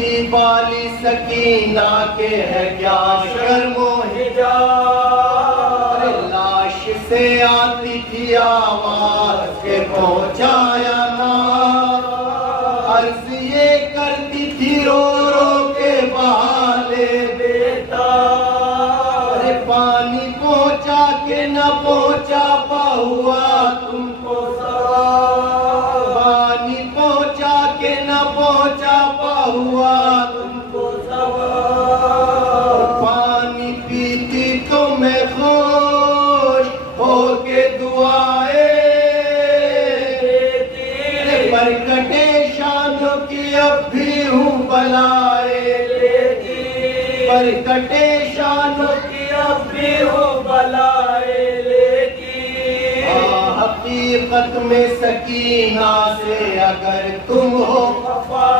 تھی بالی سکینہ کے ہے کیا شرم و حجاب، لاش سے آتی تھی آواز کے پہنچایا نہ، عرض یہ کرتی تھی رو رو کے بہالے بیٹا، پانی پہنچا کے نہ پہنچا پا ہوا تم کو ثواب، پانی پہنچا کے نہ پہنچا پا ہوا تم کو ثواب، پانی پیتی تو میں خوش ہو کے دعائیں دیتی، پر کٹے شانوں کی اب بھی ہوں بلائے لیتی، پر کٹے شانوں کی اب بھی ہوں بلائے لیتی، حقیقت میں سکینہ سے اگر تم ہو خفا،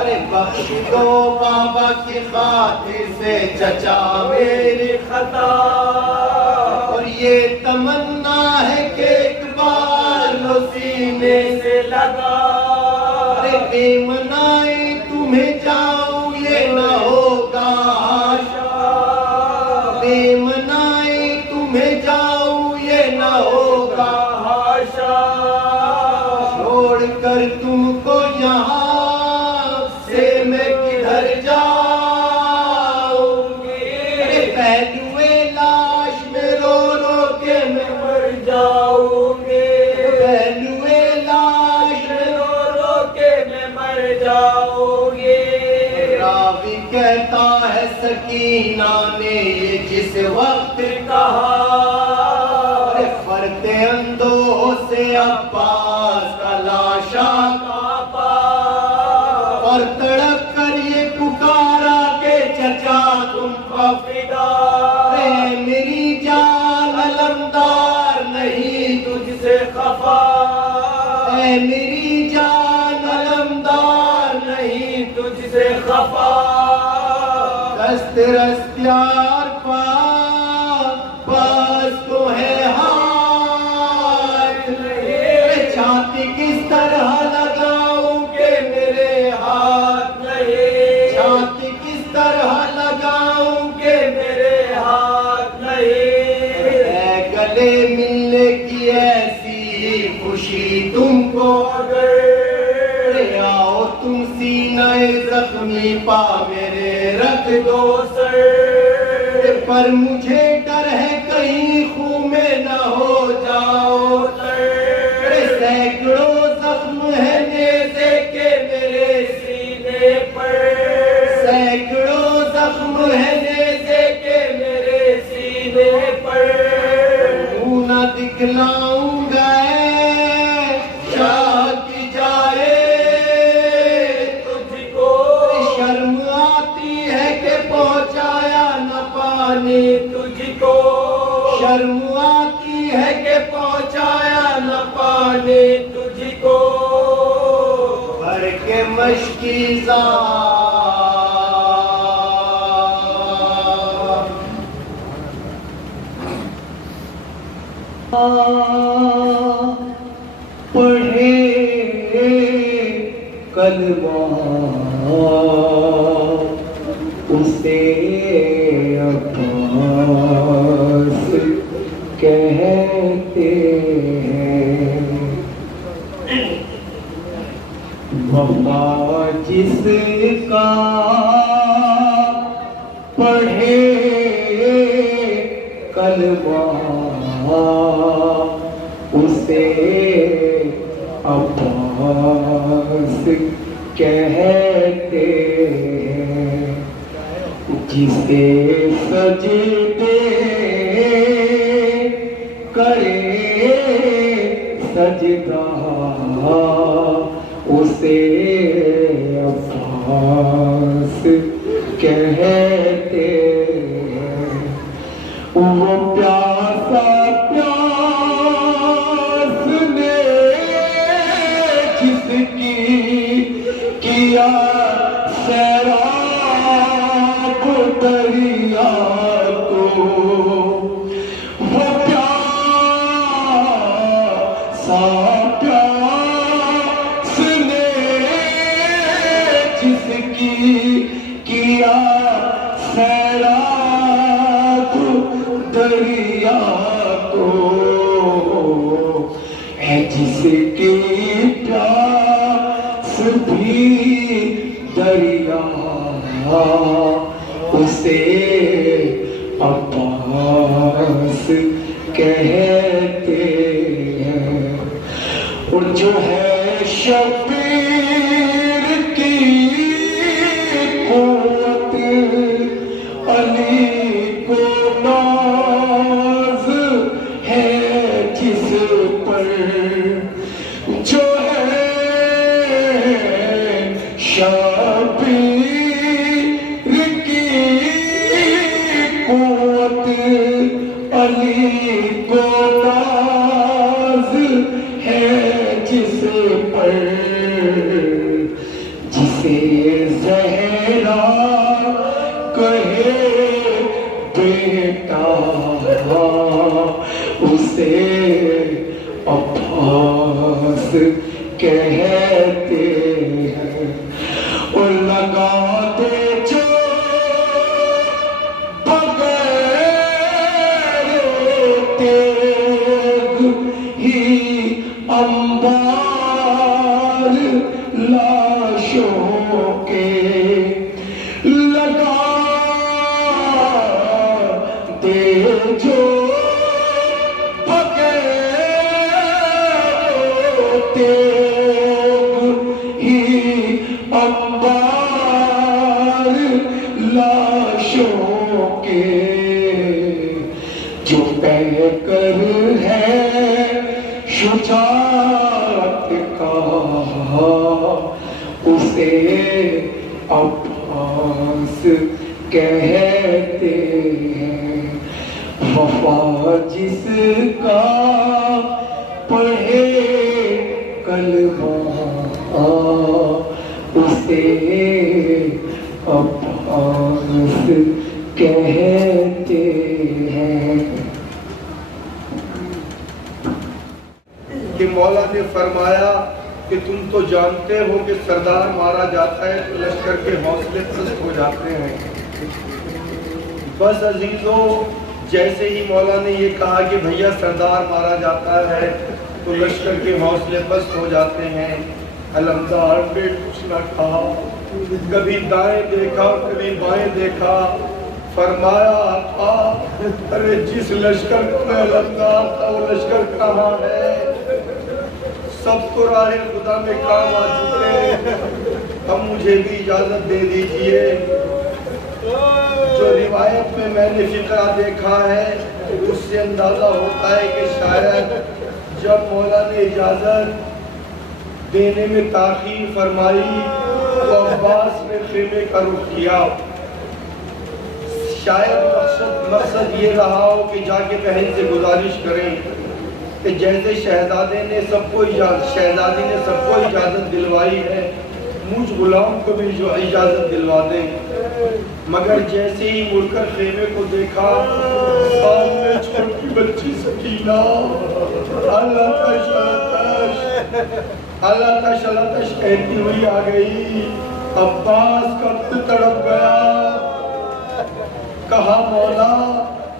ارے بخش دو بابا کی خاطر سے چچا میری خطا، اور یہ تمنا ہے کہ ایک بار لو سینے سے لگا، ارے بے منائی تمہیں جاؤں یہ نہ ہوگا حاشا، بے منائی تمہیں جاؤں یہ نہ ہوگا حاشا، چھوڑ کر تم کو یہاں سے میں کدھر جاؤں گی، پہلوے لاش میں رو رو کے میں مر جاؤں گی، پہلوے لاش میں رو رو کے میں مر جاؤں گی، راوی کہتا ہے سکینہ نے یہ جس وقت کہا، فرتے اندوہ سے عباس کا لاشا کانپا، اور تڑپ کر یہ پکارا کہ چچا تم کا فدا، اے میری جان علمدار نہیں تجھ سے خفا، اے میری جان علمدار نہیں تجھ سے خفا، دست رست یار پاس تو ہے ہاتھ، چھاتی کس طرح لگاؤں کہ میرے ہاتھ نہیں، چھاتی کس طرح لگاؤں کہ میرے ہاتھ نہیں، اے گلے ملنے کی ایسی خوشی تم کو اگر، آؤ تم سینہ زخمی پا میرے رکھ دو سر، پر مجھے ڈر ہے کہیں خون میں نہ ہو جاؤ تر، سینکڑوں زخم ہے نیزے کے میرے سینے پر، سینکڑوں زخم ہے نیزے کے میرے سینے پر، منہ نہ دکھلاؤں گا شاہ کی جائے تجھ کو، شرم آتی ہے کہ پہنچایا نہ پانی تجھ کو، شرم آتی ہے کہ پہنچایا نہ پانی تجھ کو، بھر کے مشکی پڑھے کلمہ اسے عباس کہتے ہیں، وفا جس کا پڑھے کلمہ اسے عباس کہتے ہیں، جسے سجدے کرے سجدہ اسے عباس کہتے ہیں، وہ پیاسا پیاس نے جس کی کیا سیراب دریا کو، وہ پیاسا پیاس نے جس کیا سیراب دریا کو، ہے جس کی پیاس بھی دریا، اسے عباس کہتے ہیں۔ اور جو ہے شبیر کی قوت، علی کو ناز ہے جس پر، جو ہے شبیر کی قوت، علی کو ناز ہے جس پر، جسے زہرا کہے بیٹا، اسے عباس کہتے ہیں۔ اور لگا دے جو بغیر تیغ ہی انبار لاشوں کے، لگا دے جو بغیر تیغ ہی انبار لاشوں کے، جو پیکر ہے شجاعت کا، اسے عباس کہتے ہیں۔ وفا جس کا پڑھے کلمہ، اسے عباس کہتے ہیں۔ کہ مولا نے فرمایا کہ تم تو جانتے ہو کہ سردار مارا جاتا ہے تو لشکر کے حوصلے پست ہو جاتے ہیں۔ بس عزیزوں، جیسے ہی مولا نے یہ کہا کہ بھیا سردار مارا جاتا ہے تو لشکر کے حوصلے پست ہو جاتے ہیں، علمدار نے کچھ نہ کہا، کبھی دائیں دیکھا کبھی بائیں دیکھا، فرمایا آقا ارے جس لشکر میں علمدار تھا وہ لشکر کہاں ہے؟ سب تو راہ خدا میں کام آ چکے، اب مجھے بھی اجازت دے دیجئے۔ جو روایت میں نے فقرہ دیکھا ہے اس سے اندازہ ہوتا ہے کہ شاید جب مولا نے اجازت دینے میں تاخیر فرمائی تو عباس نے خیمے کا رخ کیا۔ شاید مقصد یہ رہا ہو کہ جا کے بہن سے گزارش کریں کہ جیسے شہزادی نے سب کو اجازت دلوائی ہے، مجھ غلام کو بھی جو اجازت دلوا دیں۔ مگر جیسے ہی مڑ کر خیمے کو دیکھا، سامنے چھوٹی بچی سکینہ اللہ تش کہتی ہوئی آ گئی۔ عباس کا دل تڑپ گیا، کہا مولا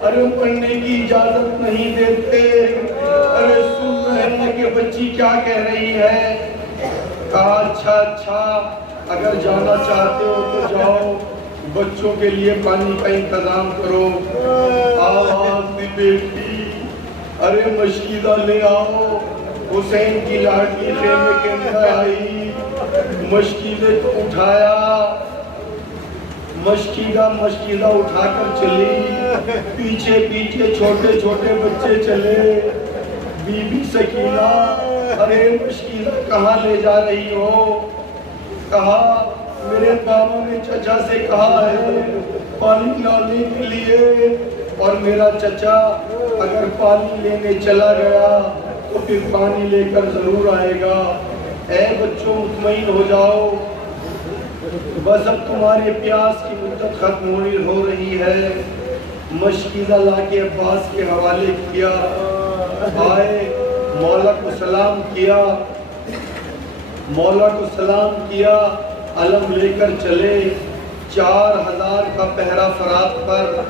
ارے پڑھنے کی اجازت نہیں دیتے، ارے سن رہے ہیں کہ بچی کیا کہہ رہی ہے؟ کہا اچھا اگر جانا چاہتے ہو تو جاؤ، بچوں کے لیے پانی کا انتظام کرو۔ آواز دی بیٹی ارے مشکیدہ لے آؤ۔ حسین کی لاٹھی خیمے کے اندر آئی، مشکیدے کو اٹھایا، مشکیدہ اٹھا کر چلی، پیچھے چھوٹے بچے چلے۔ بی بی سکینہ ارے مشکیدہ کہاں لے جا رہی ہو؟ کہا میرے بابا نے چچا سے کہا ہے پانی لانے کے لیے، اور میرا چچا اگر پانی لینے چلا گیا تو پھر پانی لے کر ضرور آئے گا۔ اے بچوں مطمئن ہو جاؤ، بس اب تمہارے پیاس کی مدت ختم ہو رہی ہے۔ مشکیزہ لا کے عباس کے حوالے کیا، آئے مولا کو سلام کیا، علم لے کر چلے 4000 کا پہرا فرات پر،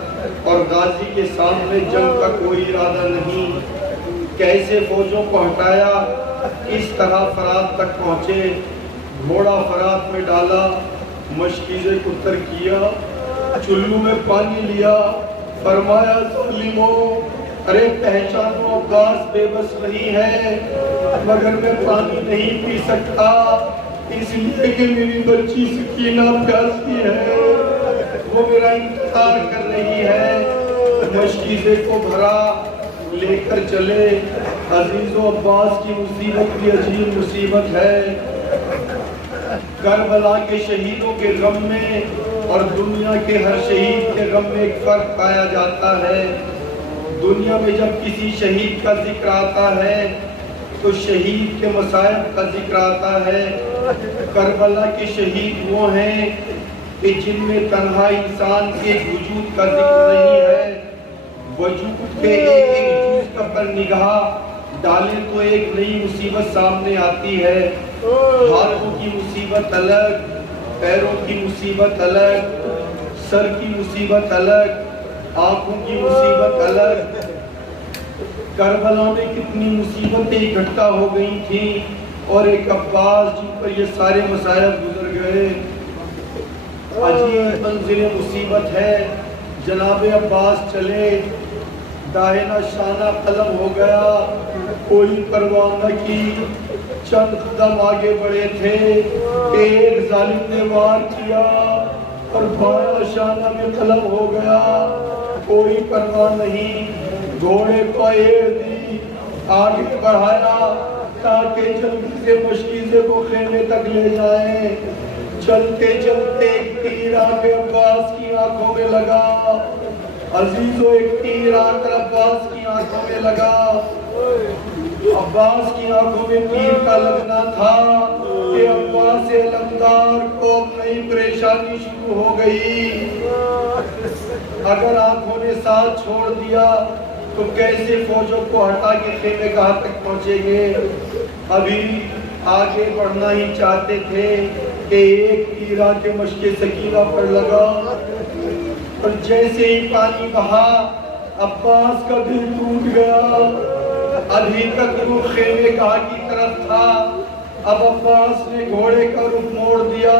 اور غازی کے سامنے جنگ کا کوئی ارادہ نہیں۔ کیسے فوجوں کو ہٹایا، کس طرح فرات تک پہنچے، گھوڑا فرات میں ڈالا، مشکیزے کو تر کیا، چلو میں پانی لیا، فرمایا ظالمو ارے پہچانو عباس بے بس نہیں ہے، مگر میں پانی نہیں پی سکتا اس لیے کہ میری بچی سکینہ پیاسی ہے، وہ میرا انتظار کر رہی ہے۔ مشکیزے کو بھرا لے کر چلے۔ عزیز و عباس کی مصیبت بھی عجیب مصیبت ہے۔ کربلا کے شہیدوں کے غم میں اور دنیا کے ہر شہید کے غم میں ایک فرق پایا جاتا ہے۔ دنیا میں جب کسی شہید کا ذکر آتا ہے تو شہید کے مصائب کا ذکر آتا ہے۔ کربلا کے شہید وہ ہیں کہ جن میں تنہا انسان کے وجود کا ذکر نہیں ہے، وجود کے ایک جز پر نگاہ ڈالیں تو ایک نئی مصیبت سامنے آتی ہے۔ ہاتھوں کی مصیبت الگ، پیروں کی مصیبت الگ، سر کی مصیبت الگ، آنکھوں کی مصیبت الگ۔ کربلا میں کتنی مصیبتیں اکٹھا ہو گئی تھیں اور ایک عباس جن پر یہ سارے مصائب گزر گئے۔ عجیب منزل مصیبت ہے۔ جناب عباس چلے، داہنہ شانہ قلم ہو گیا، کوئی پرواہ نہ کی، چند قدم آگے بڑھے تھے کہ ایک ظالم نے وار کیا اور بایاں شانہ میں قلم ہو گیا، کوئی پرواہ نہیں، گھوڑے کو ایڑ دی، آگے بڑھایا تاکہ جلدی سے مشکیزے کو خیمے تک لے جائیں۔ چلتے چلتے ایک تیر آ کے عباس کی آنکھوں میں لگا۔ عزیزو ایک تیر آ کر عباس کی آنکھوں میں لگا۔ عباس کی آنکھوں میں تیر کا لگنا تھا کہ عباس علمدار کو نئی پریشانی شروع ہو گئی۔ اگر آنکھوں نے ساتھ چھوڑ دیا تو کیسے فوجوں کو ہٹا کے خیمے گاہ تک پہنچیں گے؟ ابھی آگے بڑھنا ہی چاہتے تھے کہ ایک تیر آ کے مشک سکینہ پر لگا، اور جیسے ہی پانی بہا عباس کا دل ٹوٹ گیا۔ ابھی تک رخ خیمے گاہ کی طرف تھا، اب عباس نے گھوڑے کا رخ موڑ دیا۔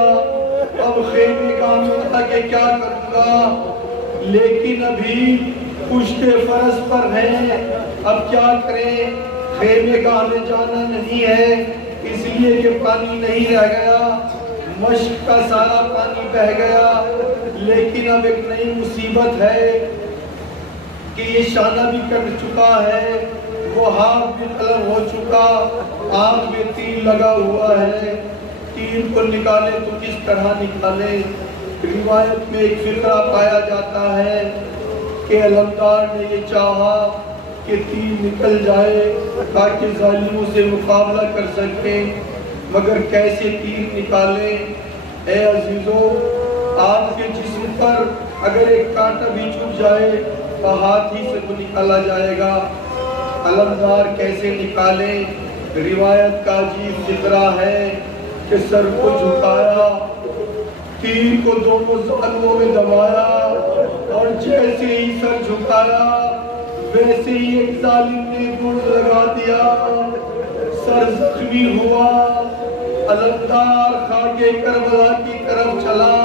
اب خیمے گاہ میں تھا کہ کیا کروں گا، لیکن ابھی پشت فرس پر ہیں، اب کیا کریں؟ خیمے گاہ میں جانا نہیں ہے اس لیے کہ پانی نہیں رہ گیا، مشق کا سارا پانی بہ گیا۔ لیکن اب ایک نئی مصیبت ہے کہ یہ شانہ بھی کٹ چکا ہے، وہ ہاتھ بھی قلم ہو چکا، آنکھ میں تیر لگا ہوا ہے۔ تیر کو نکالے تو کس طرح نکالے؟ روایت میں ایک فقرہ پایا جاتا ہے کہ علمدار نے یہ چاہا کہ تیر نکل جائے تاکہ ظالموں سے مقابلہ کر سکیں، مگر کیسے تیر نکالے؟ اے عزیزو، آپ کے جسم پر اگر ایک کانٹا بھی چھپ جائے تو ہاتھ ہی سے تو نکالا جائے گا، علمدار کیسے نکالے؟ روایت کا عجیب فقرہ ہے کہ سر کو جھکایا، تیر کو دونوں ظالموں میں دبایا، اور جیسے ہی سر جھکایا ویسے ہی ایک ظالم نے گوڑ لگا دیا، سر زخمی ہوا۔ علمدار خاکے کربلا کی طرف چلا،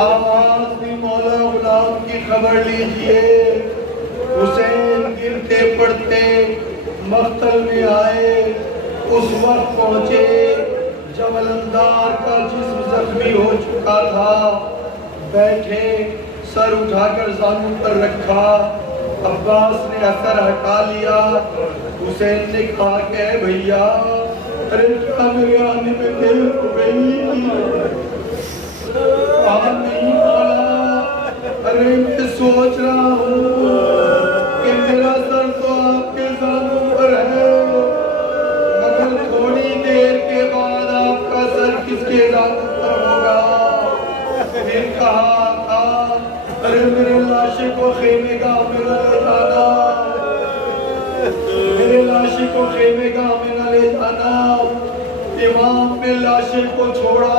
آواز دی مولا غلام کی خبر لیجئے۔ حسین گرتے پڑتے مقتل میں آئے، اس وقت پہنچے جب علمدار کا جسم زخمی ہو چکا تھا۔ بیٹھے، سر اٹھا کر زانوں پر رکھا، عباس نے اثر ہٹا لیا۔ حسین نے کہا کہ اے بھیا، ارے کیا میرے آنے میں دیر ہو گئی؟ کہا نہیں مولا، ارے میں سوچ رہا ہوں کہ میرا سر تو آپ کے زانوں پر ہے، مگر تھوڑی دیر کے بعد آپ کا سر کس کے زانوں پر ہوگا؟ پھر کہا تھا ارے میرے لاشے کو خیمے گاہ میں نہ لے جانا، میرے لاشے کو خیمے گاہ میں نہ لے جانا۔ امام نے لاشے کو چھوڑا،